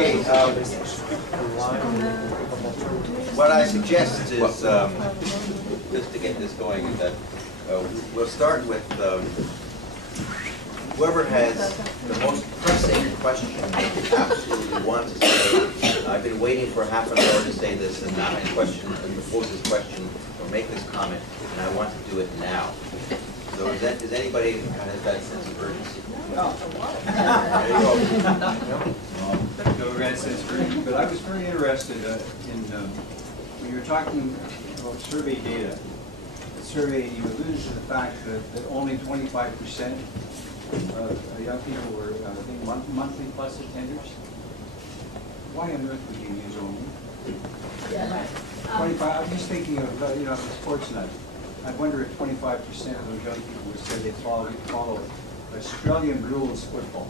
Okay, what I suggest is, just to get this going, is that we'll start with whoever has the most pressing question absolutely wants to say. I've been waiting for half an hour to say this, and now and pose this question or make this comment, and I want to do it now. So is anybody has that sense of urgency? No. There you go. No red sense for me, but I was very interested in when you were talking about survey data. The survey, you alluded to the fact that only 25% of young people were monthly plus attenders. Why on earth would you use only? 25. I'm just thinking of sports nut. I wonder if 25% of those young people would say they follow Australian rules football.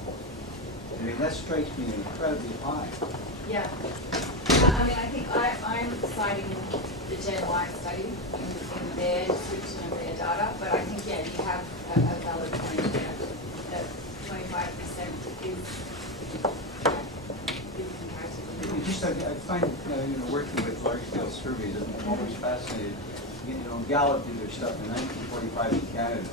I mean, that strikes me incredibly high. Yeah. I mean, I think I'm citing the Gen Y study in their description of their data, but I think, yeah, you have a valid point there that 25% is comparatively. Just, I find, working with large-scale surveys, I'm always fascinated. Gallup did their stuff in 1945 in Canada.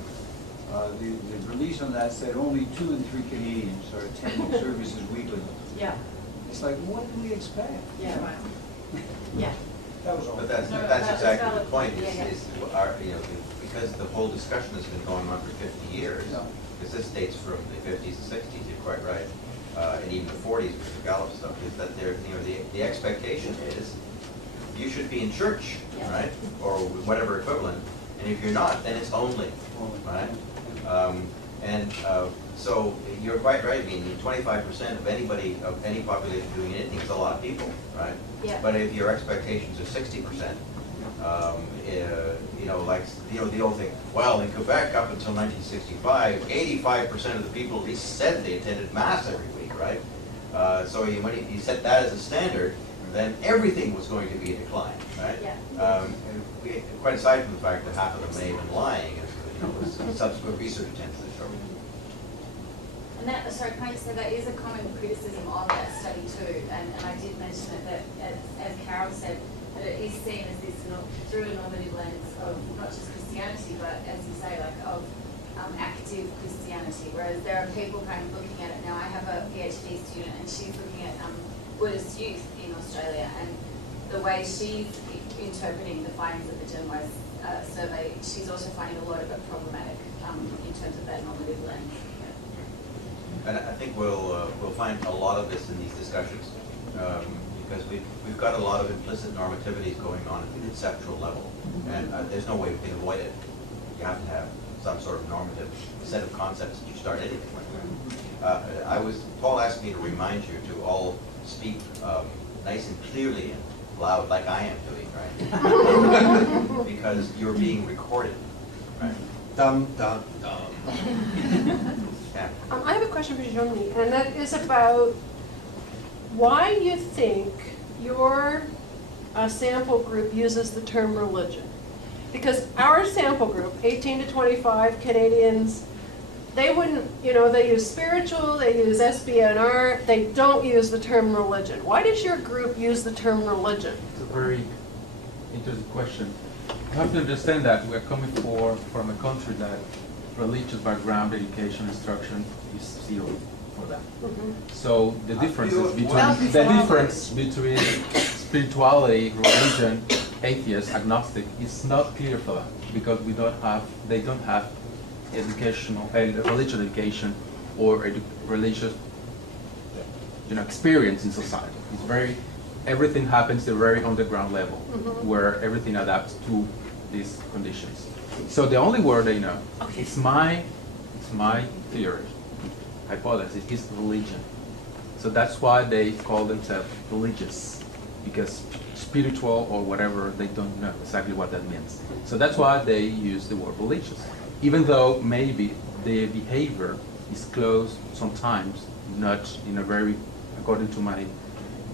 The release on that said only 2 in 3 Canadians are attending services weekly. Yeah. It's like, what do we expect? Yeah, right. Yeah. That was all. But that's exactly the point, because the whole discussion has been going on for 50 years, because this dates from the 50s and 60s, you're quite right, and even the 40s with the Gallup stuff, is that the expectation is you should be in church, right, or whatever equivalent, and if you're not, then it's only, right? So you're quite right. I mean, 25% of anybody of any population doing anything is a lot of people, right? Yeah. But if your expectations are 60%, the old thing. Well, in Quebec, up until 1965, 85% of the people at least said they attended mass every week, right? So when you set that as a standard, then everything was going to be a decline, right? Yeah. Quite aside from the fact that half of them may have been lying, as subsequent research tends to show. And that, sorry, can I just say that is a common criticism of that study too, and I did mention it that, as Carol said, that it is seen as this through a normative lens of not just Christianity, but as you say, like of active Christianity, whereas there are people kind of looking at it now. I have a PhD student and she's looking at Buddhist youth in Australia, and the way she's interpreting the findings of the Gen Y survey, she's also finding a lot of it problematic in terms of that normative lens. And I think we'll find a lot of this in these discussions, because we've got a lot of implicit normativities going on at the conceptual level, and there's no way we can avoid it. You have to have some sort of normative set of concepts that you start anything with. Paul asked me to remind you to all speak nice and clearly and loud, like I am doing, right? Because you're being recorded, right? Dum, dum, dum. Yeah. I have a question for Jean-Louis, and that is about why you think your sample group uses the term religion. Because our sample group, 18 to 25 Canadians, they wouldn't, they use spiritual, they use SBNR, they don't use the term religion. Why does your group use the term religion? It's a very interesting question. You have to understand that we're coming from a country that religious background, education, instruction is zero for that. Mm-hmm. So the difference between spirituality, religion, atheist, agnostic is not clear for them because they don't have religious education or religious experience in society. It's everything happens at a very underground level, mm-hmm. where everything adapts to these conditions. So the only word they know, it's my theory, hypothesis, is religion. So that's why they call themselves religious, because spiritual or whatever, they don't know exactly what that means. So that's why they use the word religious, even though maybe the behavior is close sometimes, not in a very, according to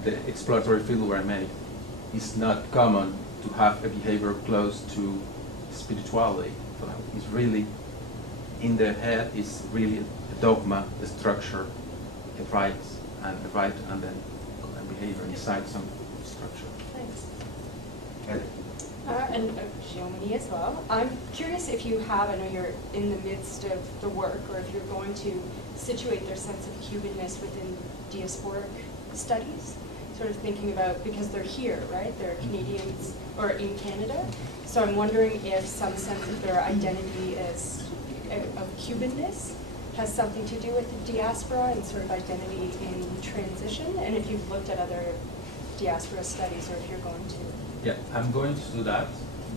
the exploratory field where I made, it's not common to have a behavior close to spirituality. It's really, in their head, it's really a dogma, a structure, a right and then behavior inside some structure. Thanks. Heather? And Xiaomini as well. I'm curious if you have, I know you're in the midst of the work, or if you're going to situate their sense of Cubanness within diasporic studies, sort of thinking about, because they're here, right? They're Canadians, or in Canada. So I'm wondering if some sense of their identity as of Cubanness has something to do with the diaspora and sort of identity in transition, and if you've looked at other diaspora studies, or if you're going to. Yeah, I'm going to do that,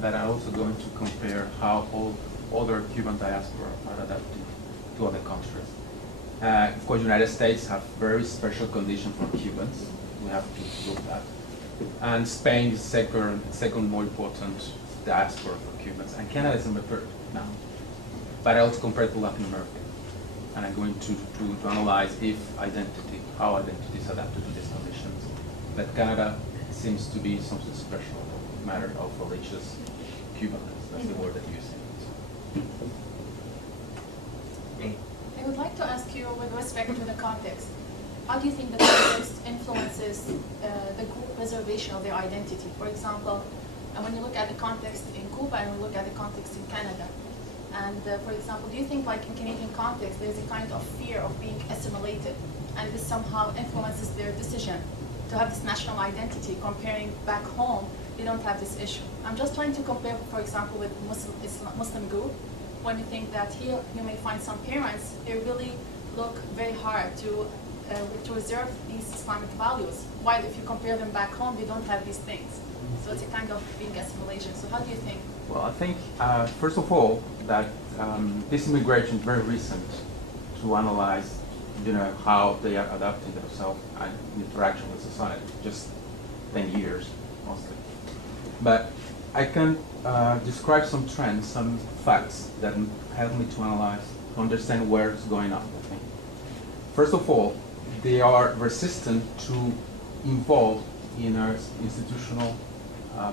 but I'm also going to compare how all other Cuban diaspora are adapted to other countries. Of course, United States have very special conditions for Cubans. We have to look at. And Spain is second more important diaspora for Cubans. And Canada is number third now. But I also compare to Latin America. And I'm going to analyze how identity is adapted to these conditions. But Canada seems to be something special, a matter of religious Cubanness. That's the word that you use. I would like to ask you, with respect to the context, how do you think the context influences the group preservation of their identity? For example, when you look at the context in Cuba and we look at the context in Canada, and for example, do you think, like in Canadian context, there's a kind of fear of being assimilated, and this somehow influences their decision to have this national identity? Comparing back home, they don't have this issue. I'm just trying to compare, for example, with Muslim group. When you think that here you may find some parents, they really look very hard to reserve these Islamic values. While if you compare them back home, they don't have these things. So it's a kind of being assimilation. So how do you think? Well, I think, first of all, that this immigration is very recent to analyze, how they are adapting themselves and interaction with society, just 10 years mostly. But I can describe some trends, some facts that help me to analyze, to understand where it's going on. I think. First of all, they are resistant to involve in our institutional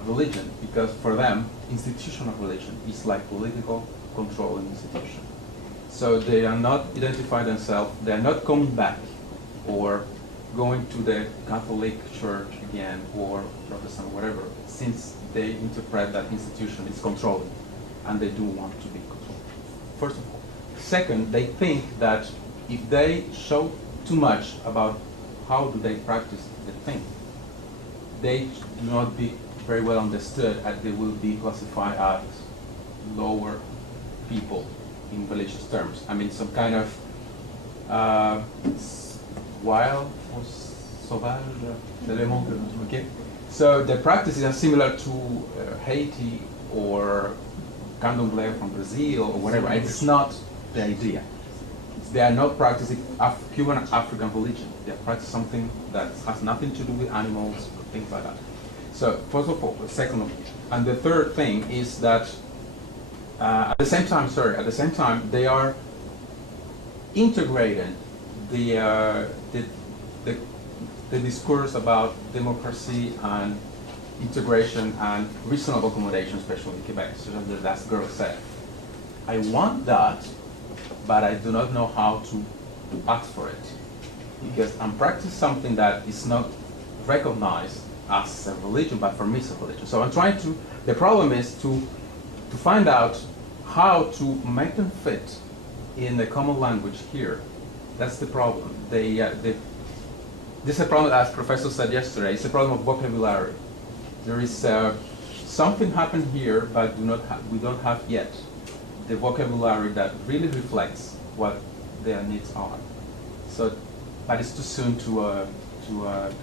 religion, because for them, institutional religion is like political control in institution. So they are not identifying themselves, they are not coming back or going to the Catholic Church again or Protestant, whatever, since they interpret that institution is controlling and they do want to be controlled. First of all. Second, they think that if they show too much about how do they practice the thing, they do not be very well understood, and they will be classified as lower people in religious terms. I mean, some kind of wild or sauvage, okay? So the practices are similar to Haiti or Candomblé from Brazil or whatever. It's not the idea. They are not practicing Cuban African religion. They practice something that has nothing to do with animals, things like that. So first of all, and the third thing is that at the same time, they are integrating the discourse about democracy and integration and reasonable accommodation, especially in Quebec, so as the last girl said. I want that, but I do not know how to ask for it, because I'm practicing something that is not recognized as a religion, but for me it's a religion. So I'm trying to, the problem is to find out how to make them fit in the common language here. That's the problem. This is a problem, as Professor said yesterday, it's a problem of vocabulary. There is something happened here, but we don't have yet the vocabulary that really reflects what their needs are. So, but it's too soon to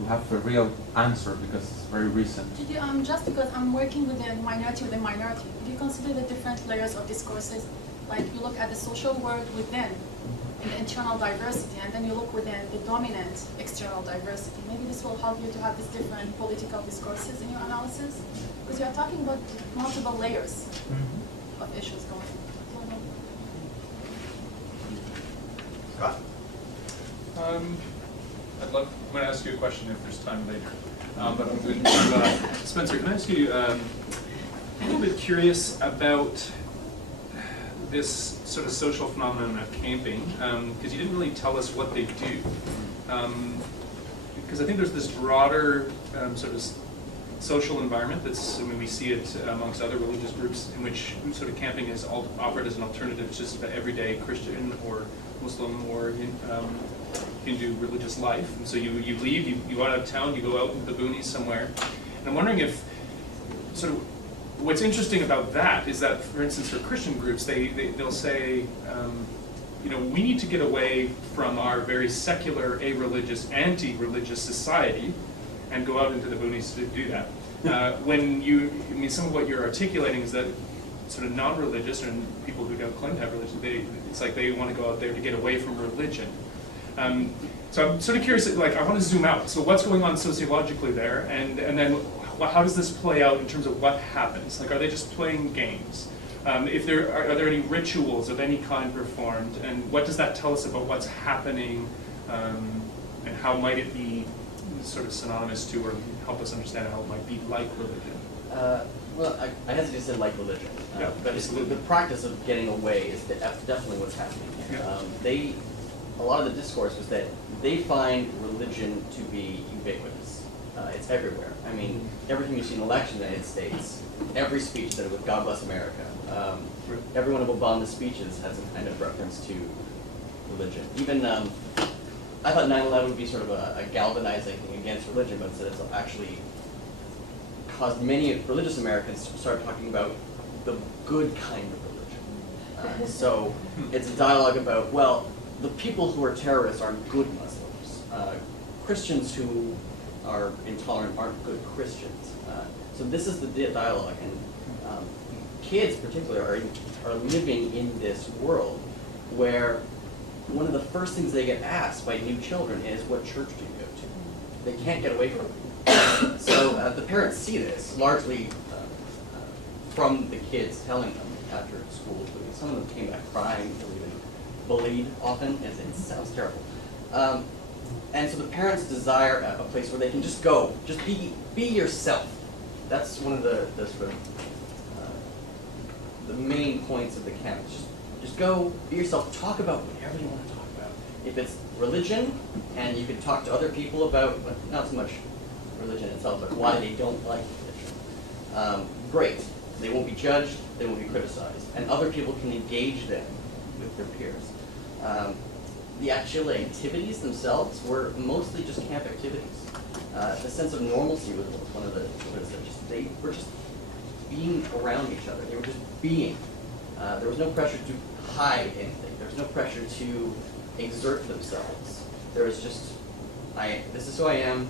have a real answer because it's very recent. Just because I'm working with a minority, do you consider the different layers of discourses? Like you look at the social world within the internal diversity, and then you look within the dominant external diversity. Maybe this will help you to have these different political discourses in your analysis, because you are talking about multiple layers of issues going on. Scott? I'm going to ask you a question if there's time later. But I'm going to, Spencer, can I ask you, I'm a little bit curious about this sort of social phenomenon of camping, because you didn't really tell us what they do. because I think there's this broader sort of social environment that's, I mean, we see it amongst other religious groups in which sort of camping is offered as an alternative to just about everyday Christian or Muslim or Hindu religious life. And so you leave, you go out of town, you go out into the boonies somewhere. And I'm wondering if sort of what's interesting about that is that, for instance, for Christian groups, they'll say, you know, we need to get away from our very secular, a-religious, anti-religious society and go out into the boonies to do that. I mean, some of what you're articulating is that sort of non-religious and people who don't claim to have religion, it's like they want to go out there to get away from religion. So I'm sort of curious, like, I want to zoom out. So what's going on sociologically there, and then how does this play out in terms of what happens? Like, are they just playing games? If there are there any rituals of any kind performed, and what does that tell us about what's happening, and how might it be sort of synonymous to, or help us understand how it might be like religion? Well, I hesitate to say like religion, Yeah, but the practice of getting away is definitely what's happening here. Yeah. A lot of the discourse was that they find religion to be ubiquitous. It's everywhere. I mean, everything you see in election in the United States, every speech that with God Bless America, every one of Obama's speeches has a kind of reference to religion. Even, I thought 9/11 would be sort of a galvanizing thing against religion, but instead it's actually caused many religious Americans to start talking about the good kind of religion. So it's a dialogue about, well, the people who are terrorists aren't good Muslims. Christians who are intolerant aren't good Christians. So this is the dialogue, and kids particularly are living in this world where one of the first things they get asked by new children is, what church do you go to? They can't get away from it. So the parents see this largely from the kids telling them after school. Some of them came back crying, or even bullied often, and it sounds terrible. And so the parents desire a place where they can just go, just be yourself. That's one of the sort of the main points of the camp. Just go, be yourself, talk about whatever you want to talk about. If it's religion, and you can talk to other people about, but not so much religion itself, but why they don't like religion. Great. They won't be judged, they won't be criticized, and other people can engage them with their peers. The actual activities themselves were mostly just camp activities. The sense of normalcy was one of the they were just being around each other. They were just being. There was no pressure to hide anything. There was no pressure to exert themselves. There was just, this is who I am,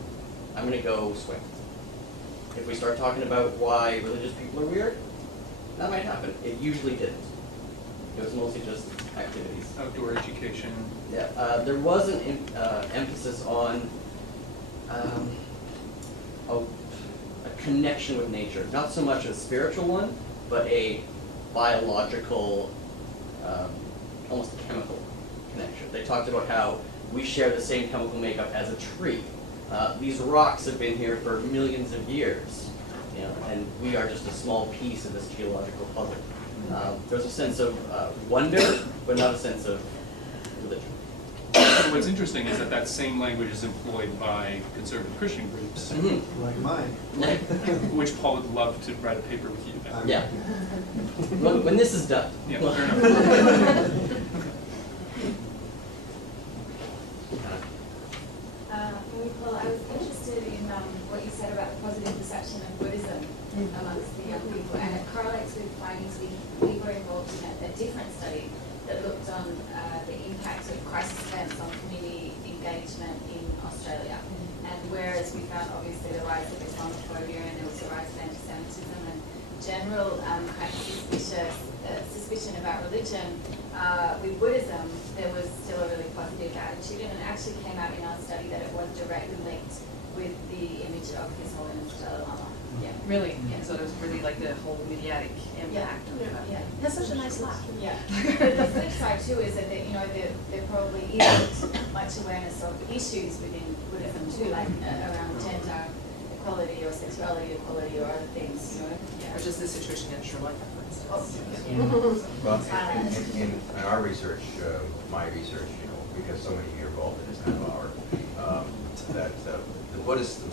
I'm going to go swim. If we start talking about why religious people are weird, that might happen. It usually didn't. It was mostly just activities. Outdoor education. Yeah, there was an emphasis on a connection with nature. Not so much a spiritual one, but a biological, almost chemical connection. They talked about how we share the same chemical makeup as a tree. These rocks have been here for millions of years, you know, and we are just a small piece of this geological puzzle. There's a sense of wonder, but not a sense of religion. What's interesting is that same language is employed by conservative Christian groups, Mm-hmm. Like mine. which Paul would love to write a paper with you about. Yeah. When this is done. Yeah, fair enough. Well, I was interested in what you said about the positive perception of Buddhism amongst the young people, and it correlates with findings we were involved in a different study that looked on the impact of crisis events on community engagement in Australia. And whereas we found obviously the rise of Islamophobia and there was a rise of anti-Semitism and general kind of suspicion about religion, with Buddhism there was still a really positive attitude, and it actually came out in our study that it was directly linked with the image of His Holiness Dalai Lama. Yeah. Really? Yeah. So there's really like the whole mediatic impact of that. Yeah. That's such a nice laugh. Yeah. But the flip side too is that there probably isn't much awareness of issues within Buddhism too, like around gender equality or sexuality equality or other things, you know. Yeah. Or just the situation in Sri Lanka, for instance. Oh, Well, in our research, my research, you know, because so many of you are involved in this half hour, that Buddhists themselves